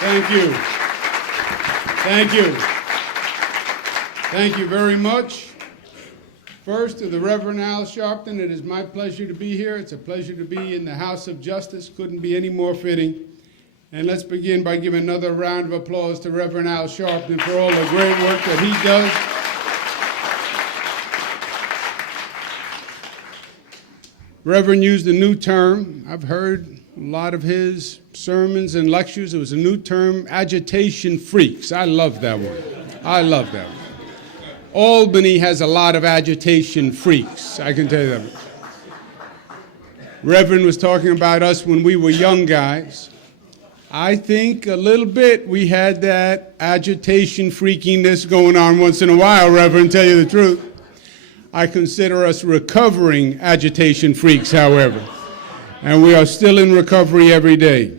Thank you. Thank you. Thank you very much. First, to the Reverend Al Sharpton, it is my pleasure to be here. It's a pleasure to be in the House of Justice. Couldn't be any more fitting. And let's begin by giving another round of applause to Reverend Al Sharpton for all the great work that he does. Reverend used a new term. I've heard a lot of his sermons and lectures. It was a new term, agitation freaks. I love that one. I love that one. Albany has a lot of agitation freaks, I can tell you that. Reverend was talking about us when we were young guys. I think a little bit we had that agitation freakiness going on once in a while, Reverend, tell you the truth. I consider us recovering agitation freaks, however, and we are still in recovery every day.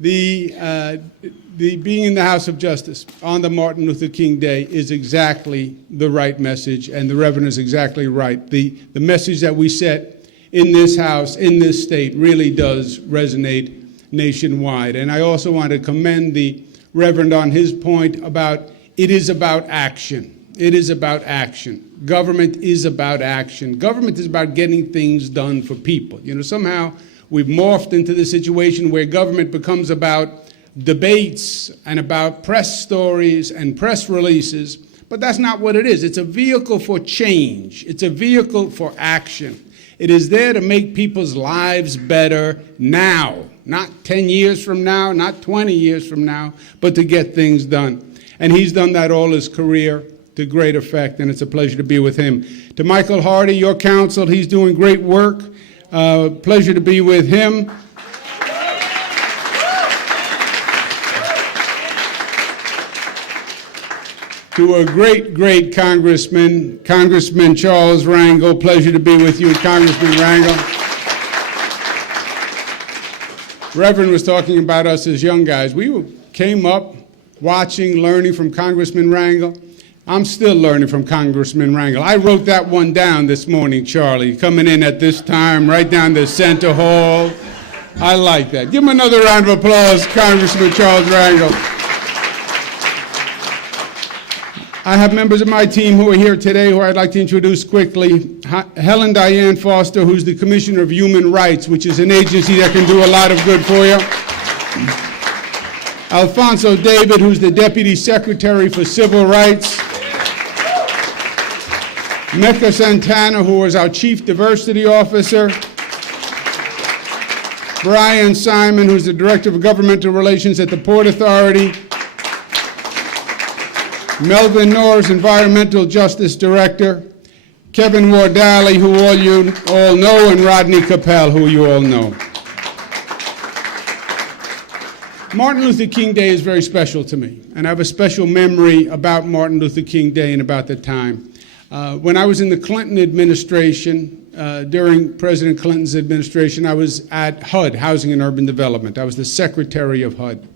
The being in the House of Justice on the Martin Luther King Day is exactly the right message, and the Reverend is exactly right. The message that we set in this House, in this state, really does resonate nationwide. And I also want to commend the Reverend on his point about it is about action. It is about action. Government is about action. Government is about getting things done for people. You know, somehow we've morphed into the situation where government becomes about debates and about press stories and press releases, but that's not what it is. It's a vehicle for change. It's a vehicle for action. It is there to make people's lives better now, not 10 years from now, not 20 years from now, but to get things done. And he's done that all his career to great effect, and it's a pleasure to be with him. To Michael Hardy, your counsel, he's doing great work. Pleasure to be with him. To a great, great Congressman, Congressman Charles Rangel. Pleasure to be with you, Congressman Rangel. Reverend was talking about us as young guys. We came up watching, learning from Congressman Rangel. I'm still learning from Congressman Rangel. I wrote that one down this morning, Charlie, coming in at this time, right down the center hall. I like that. Give him another round of applause, Congressman Charles Rangel. I have members of my team who are here today who I'd like to introduce quickly. Helen Diane Foster, who's the Commissioner of Human Rights, which is an agency that can do a lot of good for you. Alfonso David, who's the Deputy Secretary for Civil Rights. Mecca Santana, who is our Chief Diversity Officer. Brian Simon, who's the Director of Governmental Relations at the Port Authority. Melvin Norris, Environmental Justice Director. Kevin Wardali, who you all know, and Rodney Capel, who you all know. Martin Luther King Day is very special to me, and I have a special memory about Martin Luther King Day and about the time. When I was in the Clinton administration, during President Clinton's administration, I was at HUD, Housing and Urban Development. I was the Secretary of HUD.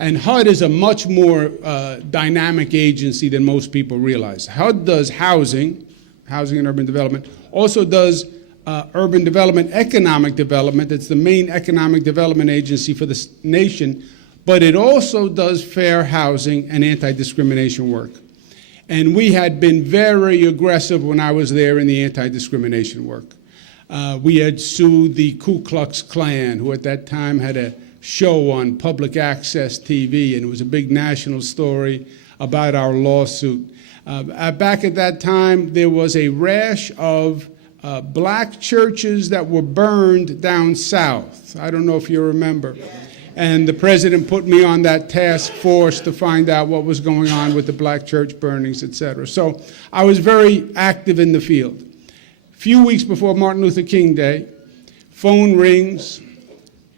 And HUD is a much more dynamic agency than most people realize. HUD does housing and urban development, also does urban development, economic development. It's the main economic development agency for the nation, but it also does fair housing and anti-discrimination work. And we had been very aggressive when I was there in the anti-discrimination work. We had sued the Ku Klux Klan, who at that time had a show on public access TV, and it was a big national story about our lawsuit. Back at that time, there was a rash of black churches that were burned down south. I don't know if you remember. And the president put me on that task force to find out what was going on with the black church burnings, et cetera. So I was very active in the field. A few weeks before Martin Luther King Day, phone rings,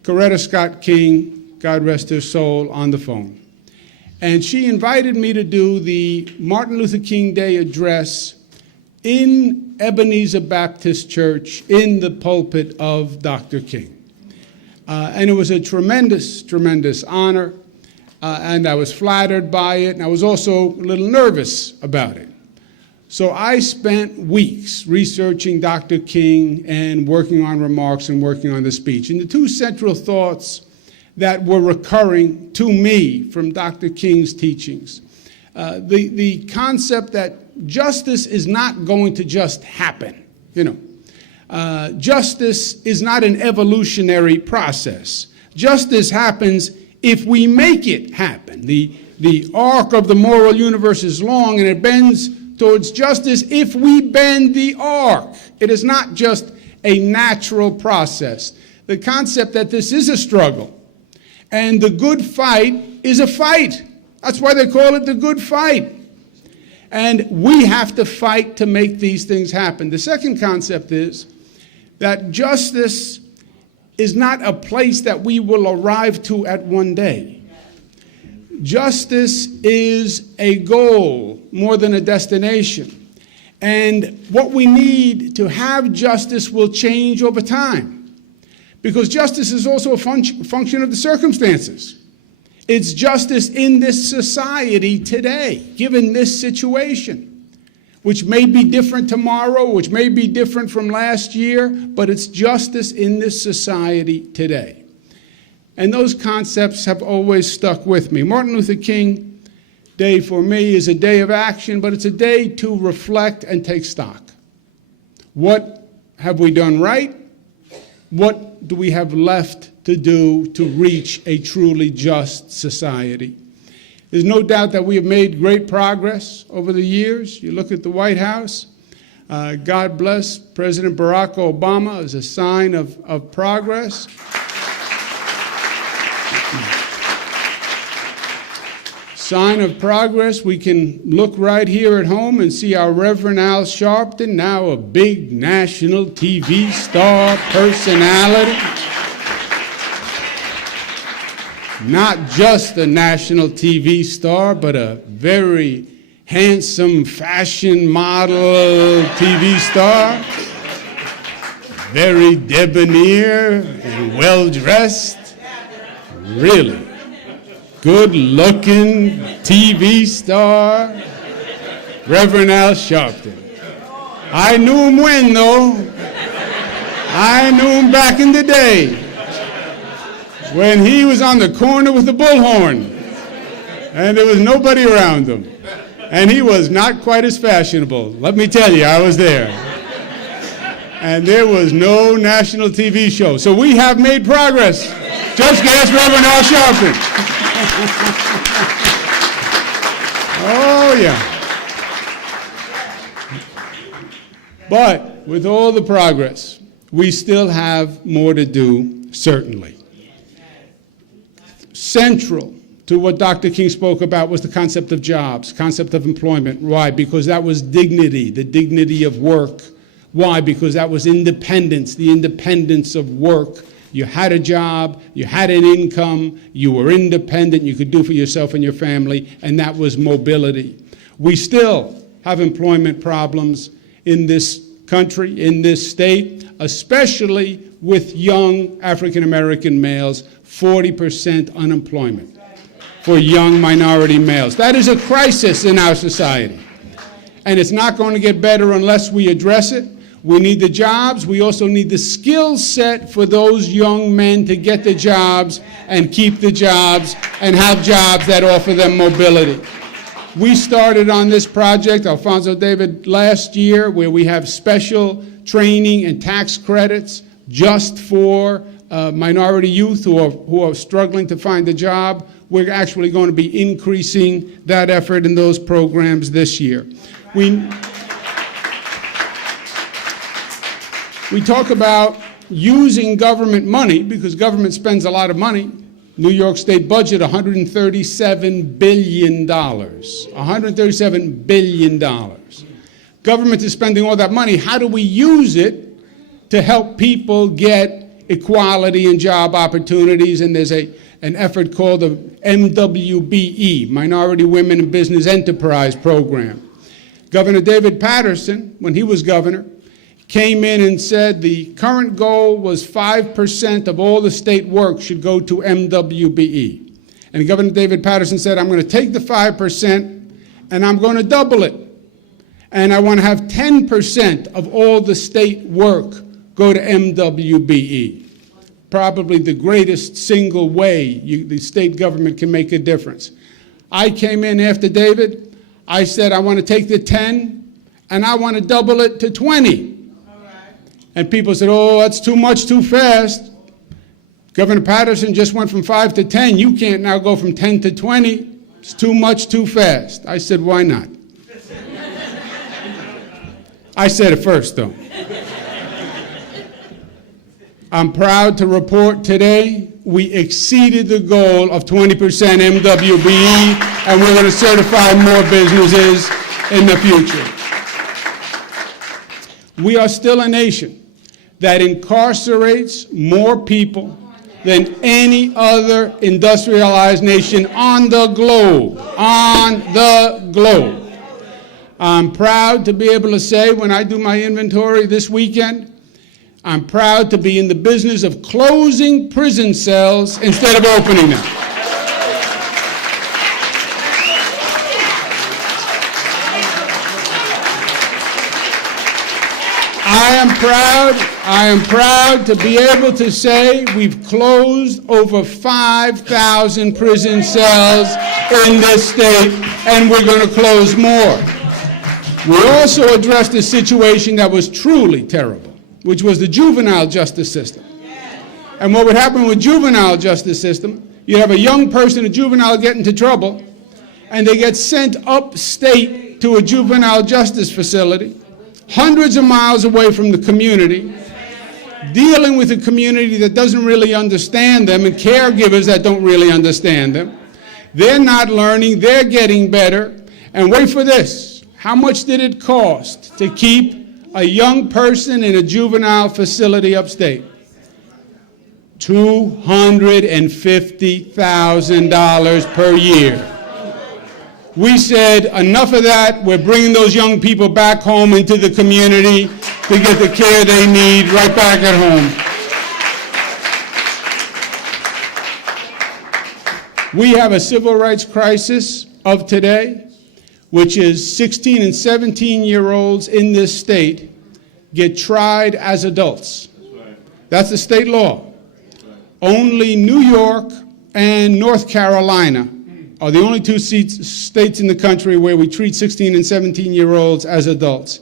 Coretta Scott King, God rest her soul, on the phone. And she invited me to do the Martin Luther King Day address in Ebenezer Baptist Church in the pulpit of Dr. King. And it was a tremendous, tremendous honor, and I was flattered by it, and I was also a little nervous about it. So I spent weeks researching Dr. King and working on remarks and working on the speech. And the two central thoughts that were recurring to me from Dr. King's teachings. The concept that justice is not going to just happen, Justice is not an evolutionary process. Justice happens if we make it happen. The arc of the moral universe is long, and it bends towards justice if we bend the arc. It is not just a natural process. The concept that this is a struggle, and the good fight is a fight. That's why they call it the good fight. And we have to fight to make these things happen. The second concept is that justice is not a place that we will arrive to at one day. Justice is a goal more than a destination. And what we need to have justice will change over time. Because justice is also a function of the circumstances. It's justice in this society today, given this situation, which may be different tomorrow, which may be different from last year, but it's justice in this society today. And those concepts have always stuck with me. Martin Luther King Day for me is a day of action, but it's a day to reflect and take stock. What have we done right? What do we have left to do to reach a truly just society? There's no doubt that we have made great progress over the years. You look at the White House, God bless President Barack Obama as a sign of progress. Sign of progress, we can look right here at home and see our Reverend Al Sharpton, now a big national TV star personality. Not just a national TV star, but a very handsome fashion model TV star. Very debonair and well-dressed. Really good-looking TV star, Reverend Al Sharpton. I knew him when, though. I knew him back in the day, when he was on the corner with the bullhorn, and there was nobody around him. And he was not quite as fashionable. Let me tell you, I was there. And there was no national TV show. So we have made progress. Just ask Reverend Al Sharpton. Oh, yeah. But with all the progress, we still have more to do, certainly. Central to what Dr. King spoke about was the concept of jobs, concept of employment. Why? Because that was dignity, the dignity of work. Why? Because that was independence, the independence of work. You had a job, you had an income, you were independent, you could do for yourself and your family, and that was mobility. We still have employment problems in this country, in this state, especially with young African American males, 40% unemployment for young minority males. That is a crisis in our society. And it's not going to get better unless we address it. We need the jobs. We also need the skill set for those young men to get the jobs and keep the jobs and have jobs that offer them mobility. We started on this project, Alfonso David, last year, where we have special training and tax credits just for minority youth who are struggling to find a job. We're actually going to be increasing that effort in those programs this year. We talk about using government money because government spends a lot of money. New York State budget, $137 billion. $137 billion. Government is spending all that money. How do we use it to help people get equality and job opportunities? And there's an effort called the MWBE, Minority Women in Business Enterprise Program. Governor David Patterson, when he was governor, came in and said the current goal was 5% of all the state work should go to MWBE. And Governor David Patterson said, I'm going to take the 5% and I'm going to double it. And I want to have 10% of all the state work go to MWBE. probably the greatest single way the state government can make a difference. I came in after David. I said, I want to take the 10 and I want to double it to 20. And people said, oh, that's too much, too fast. Governor Patterson just went from 5 to 10. You can't now go from 10 to 20. It's too much, too fast. I said, why not? I said it first, though. I'm proud to report today we exceeded the goal of 20% MWBE, and we're going to certify more businesses in the future. We are still a nation that incarcerates more people than any other industrialized nation on the globe. On the globe. I'm proud to be able to say when I do my inventory this weekend, I'm proud to be in the business of closing prison cells instead of opening them. I am proud to be able to say we've closed over 5,000 prison cells in this state, and we're going to close more. We also addressed a situation that was truly terrible, which was the juvenile justice system. And what would happen with juvenile justice system, you have a young person, a juvenile, get into trouble, and they get sent upstate to a juvenile justice facility, hundreds of miles away from the community, dealing with a community that doesn't really understand them and caregivers that don't really understand them. They're not learning, they're getting better. And wait for this, how much did it cost to keep a young person in a juvenile facility upstate? $250,000 per year. We said, enough of that. We're bringing those young people back home into the community to get the care they need right back at home. We have a civil rights crisis of today, which is 16 and 17-year-olds in this state get tried as adults. That's the state law. Only New York and North Carolina are the only two states in the country where we treat 16 and 17-year-olds as adults.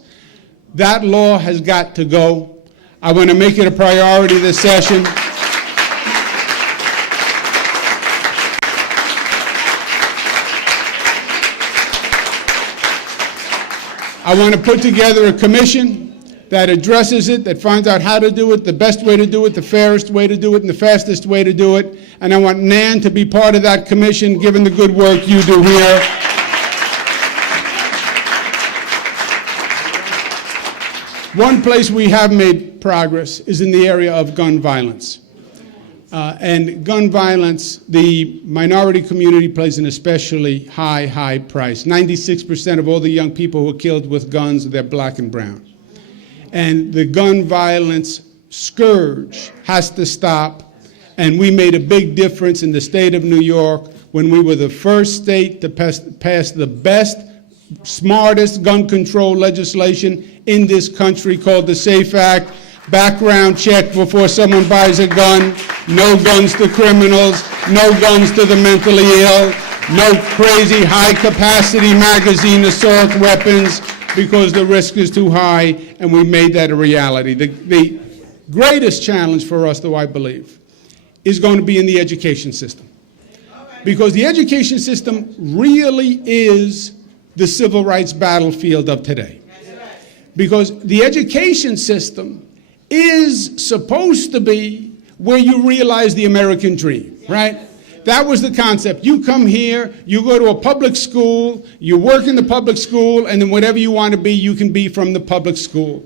That law has got to go. I want to make it a priority this session. I want to put together a commission that addresses it, that finds out how to do it, the best way to do it, the fairest way to do it, and the fastest way to do it. And I want Nan to be part of that commission, given the good work you do here. One place we have made progress is in the area of gun violence. And gun violence, the minority community pays an especially high price. 96% of all the young people who are killed with guns, they're black and brown. And the gun violence scourge has to stop. And we made a big difference in the state of New York when we were the first state to pass the best, smartest gun control legislation in this country called the SAFE Act. Background check before someone buys a gun, no guns to criminals, no guns to the mentally ill, no crazy high-capacity magazine assault weapons because the risk is too high, and we made that a reality. The greatest challenge for us, though, I believe, is going to be in the education system. Because the education system really is the civil rights battlefield of today. Because the education system is supposed to be where you realize the American dream, right? That was the concept. You come here, you go to a public school, you work in the public school, and then whatever you want to be, you can be from the public school.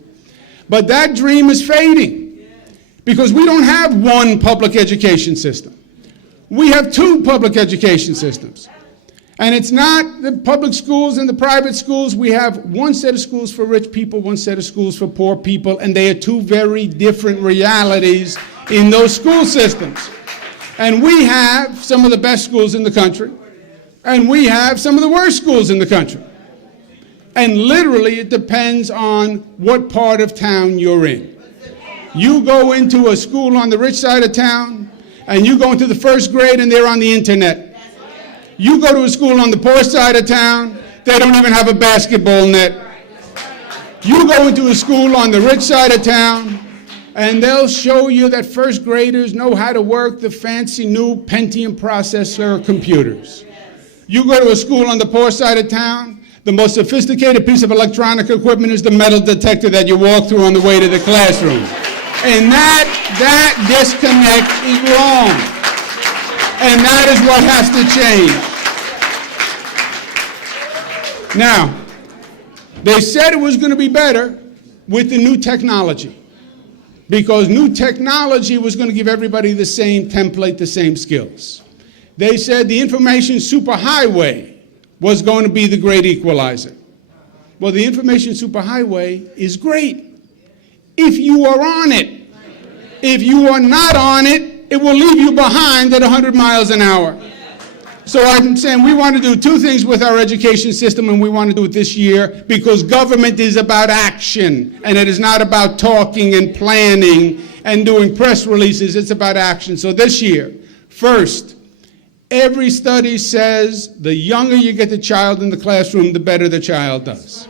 But that dream is fading because we don't have one public education system. We have two public education systems. And it's not the public schools and the private schools. We have one set of schools for rich people, one set of schools for poor people, and they are two very different realities in those school systems. And we have some of the best schools in the country, and we have some of the worst schools in the country. And literally, it depends on what part of town you're in. You go into a school on the rich side of town, and you go into the first grade and they're on the internet. You go to a school on the poor side of town, they don't even have a basketball net. You go into a school on the rich side of town, and they'll show you that first graders know how to work the fancy new Pentium processor computers. You go to a school on the poor side of town, the most sophisticated piece of electronic equipment is the metal detector that you walk through on the way to the classroom. And that disconnect is wrong. And that is what has to change. Now, they said it was going to be better with the new technology, because new technology was going to give everybody the same template, the same skills. They said the information superhighway was going to be the great equalizer. Well, the information superhighway is great if you are on it. If you are not on it, it will leave you behind at 100 miles an hour. So I'm saying we want to do two things with our education system, and we want to do it this year, because government is about action, and it is not about talking and planning and doing press releases. It's about action. So this year, first, every study says the younger you get the child in the classroom, the better the child does.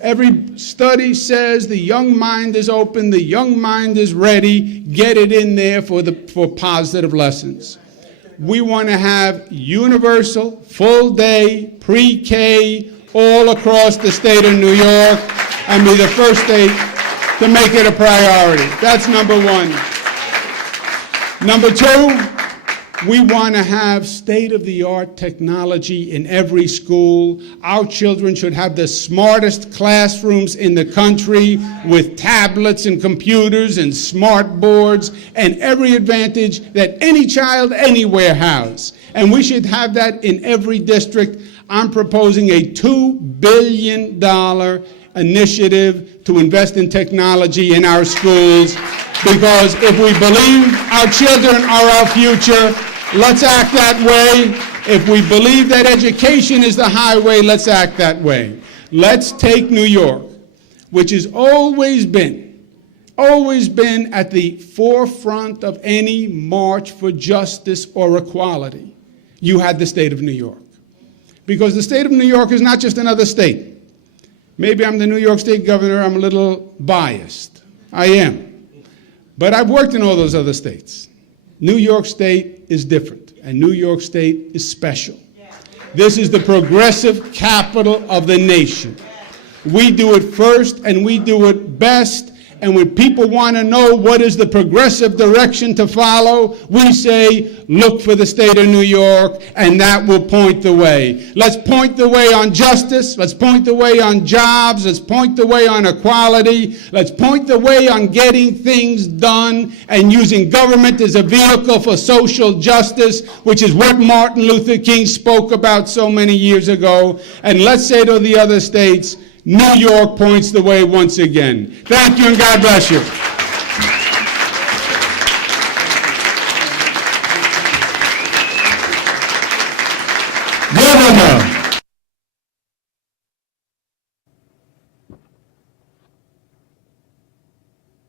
Every study says the young mind is open, the young mind is ready, get it in there for positive lessons. We want to have universal, full-day, pre-K all across the state of New York, and be the first state to make it a priority. That's number one. Number two, we want to have state-of-the-art technology in every school. Our children should have the smartest classrooms in the country, with tablets and computers and smart boards and every advantage that any child anywhere has. And we should have that in every district. I'm proposing a $2 billion initiative to invest in technology in our schools, because if we believe our children are our future, let's act that way. If we believe that education is the highway, let's act that way. Let's take New York, which has always been at the forefront of any march for justice or equality. You had the state of New York. Because the state of New York is not just another state. Maybe I'm the New York State governor, I'm a little biased. I am. But I've worked in all those other states. New York State is different, and New York State is special. This is the progressive capital of the nation. We do it first, and we do it best, and when people want to know what is the progressive direction to follow, we say, look for the state of New York, and that will point the way. Let's point the way on justice. Let's point the way on jobs. Let's point the way on equality. Let's point the way on getting things done and using government as a vehicle for social justice, which is what Martin Luther King spoke about so many years ago. And let's say to the other states, New York points the way once again. Thank you, and God bless you.